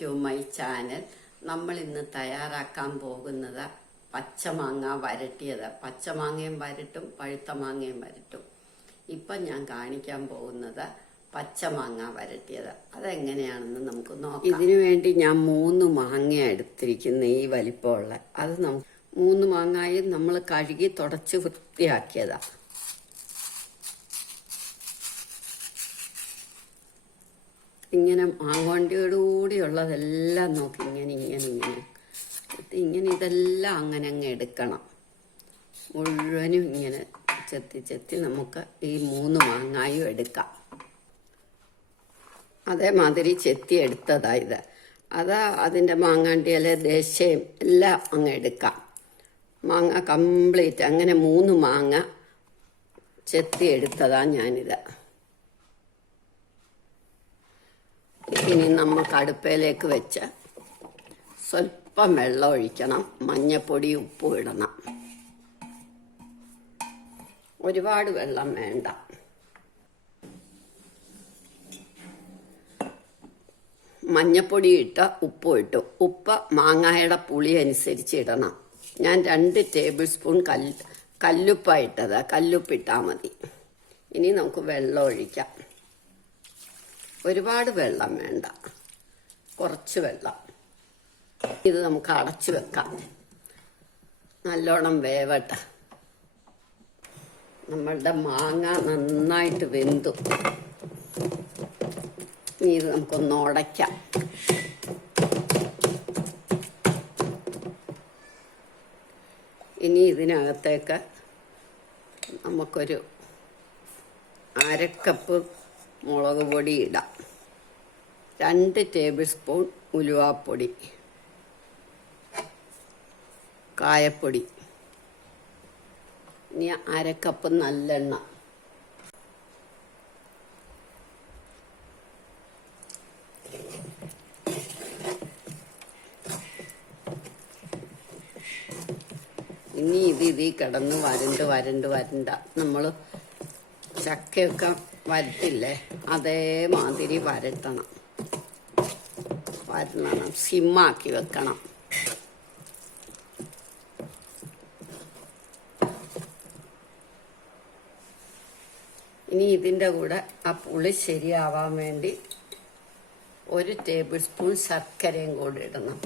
To my channel. നമ്മൾ ഇന്ന് തയ്യാറാക്കാൻ പോകുന്നത് പച്ചമാങ്ങ വരട്ടിയത്. പച്ചമാങ്ങയും വരട്ടും, പഴുത്ത മാങ്ങയും വരട്ടും. ഇപ്പം ഞാൻ കാണിക്കാൻ പോകുന്നത് പച്ചമാങ്ങ വരട്ടിയത്. അതെങ്ങനെയാണെന്ന് നമുക്ക് നോക്കാം. ഇതിനു വേണ്ടി ഞാൻ 3 മാങ്ങ എടുത്തിരിക്കുന്ന ഈ വലിപ്പമുള്ള. അത് 3 മാങ്ങായും നമ്മൾ കഴുകി തുടച്ച് വൃത്തിയാക്കിയതാണ്. ഇങ്ങനെ മാങ്ങോണ്ടിയോടുകൂടിയുള്ളതെല്ലാം നോക്കി ഇങ്ങനെ ഇതെല്ലാം അങ്ങനെ അങ്ങ് എടുക്കണം. മുഴുവനും ഇങ്ങനെ ചെത്തി നമുക്ക് ഈ 3 മാങ്ങായും എടുക്കാം. അതേമാതിരി ചെത്തി എടുത്തതാ ഇത്. അതാ അതിൻ്റെ മാങ്ങാണ്ടിയിലെ ദേശയും എല്ലാം അങ്ങ് എടുക്കാം. മാങ്ങ കംപ്ലീറ്റ് അങ്ങനെ 3 മാങ്ങ ചെത്തി എടുത്തതാ ഞാനിത്. ഇനി നമുക്ക് അടുപ്പയിലേക്ക് വെച്ച് സ്വല്പം വെള്ളം ഒഴിക്കണം. മഞ്ഞപ്പൊടി, ഉപ്പും ഇടണം. ഒരുപാട് വെള്ളം വേണ്ട. മഞ്ഞപ്പൊടി ഇട്ട് ഉപ്പും ഇട്ടു. ഉപ്പ് മാങ്ങായുടെ പുളി അനുസരിച്ച് ഇടണം. ഞാൻ 2 ടേബിൾ സ്പൂൺ കല്ലുപ്പായിട്ടത്. കല്ലുപ്പിട്ടാൽ മതി. ഇനി നമുക്ക് വെള്ളം ഒഴിക്കാം. ഒരുപാട് വെള്ളം വേണ്ട, കുറച്ച് വെള്ളം. ഇത് നമുക്ക് അടച്ചു വെക്കാം. നല്ലോണം വേവട്ടെ. നമ്മളുടെ മാങ്ങ നന്നായിട്ട് വെന്തു. ഇനി ഇത് നമുക്കൊന്ന് ഉടയ്ക്കാം. ഇനി ഇതിനകത്തേക്ക് നമുക്കൊരു 1/2 കപ്പ് മുളക് പൊടി ഇടാം. 2 ടേബിൾ സ്പൂൺ ഉലുവാപ്പൊടി, കായപ്പൊടി, ഇനി 1/2 കപ്പ് നല്ലെണ്ണ, ഇനി ഇതിൽ കിടന്ന് വരണ്ട നമ്മൾ ചക്കയൊക്കെ വരട്ടില്ലേ, അതേമാതിരി വരട്ടണം. സിമ്മാക്കി വെക്കണം. ഇനി ഇതിൻ്റെ കൂടെ ആ പുളി ശരിയാവാൻ വേണ്ടി 1 ടേബിൾ സ്പൂൺ ശർക്കരയും കൂടി ഇടണം.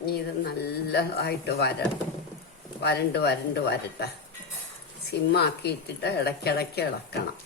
ഇനി ഇത് നല്ലതായിട്ട് വരട്ടെ. സിമ്മാക്കി ഇട്ടിട്ട് ഇടയ്ക്കിടയ്ക്ക് ഇളക്കണം.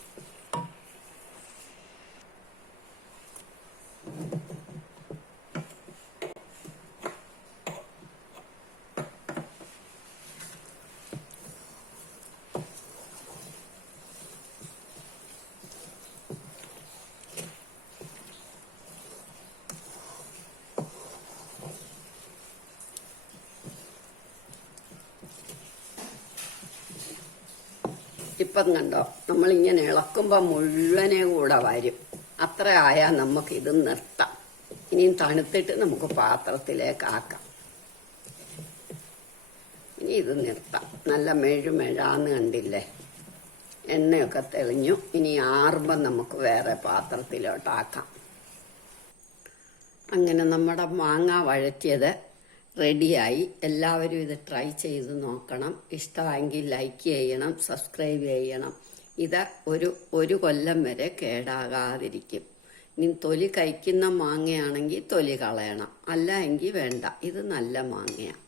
ഇപ്പം കണ്ടോ, നമ്മളിങ്ങനെ ഇളക്കുമ്പോൾ മുഴുവനെ കൂടെ വരും. അത്ര ആയാൽ നമുക്കിത് നിർത്താം. ഇനിയും തണുത്തിട്ട് നമുക്ക് പാത്രത്തിലേക്ക് ആക്കാം. ഇനി ഇത് നിർത്താം. നല്ല മെഴാന്ന് കണ്ടില്ലേ, എണ്ണയൊക്കെ തെളിഞ്ഞു. ഇനി ആറുമ്പം നമുക്ക് വേറെ പാത്രത്തിലോട്ടാക്കാം. അങ്ങനെ നമ്മുടെ മാങ്ങ വഴറ്റിയത് റെഡിയായി. എല്ലാവരും ഇത് ട്രൈ ചെയ്ത് നോക്കണം. ഇഷ്ടമായെങ്കിൽ ലൈക്ക് ചെയ്യണം, സബ്സ്ക്രൈബ് ചെയ്യണം. ഇത് ഒരു കൊല്ലം വരെ കേടാകാതിരിക്കും. ഇനി തൊലി കഴിക്കുന്ന മാങ്ങയാണെങ്കിൽ തൊലി കളയണം, അല്ല എങ്കിൽ വേണ്ട. ഇത് നല്ല മാങ്ങയാണ്.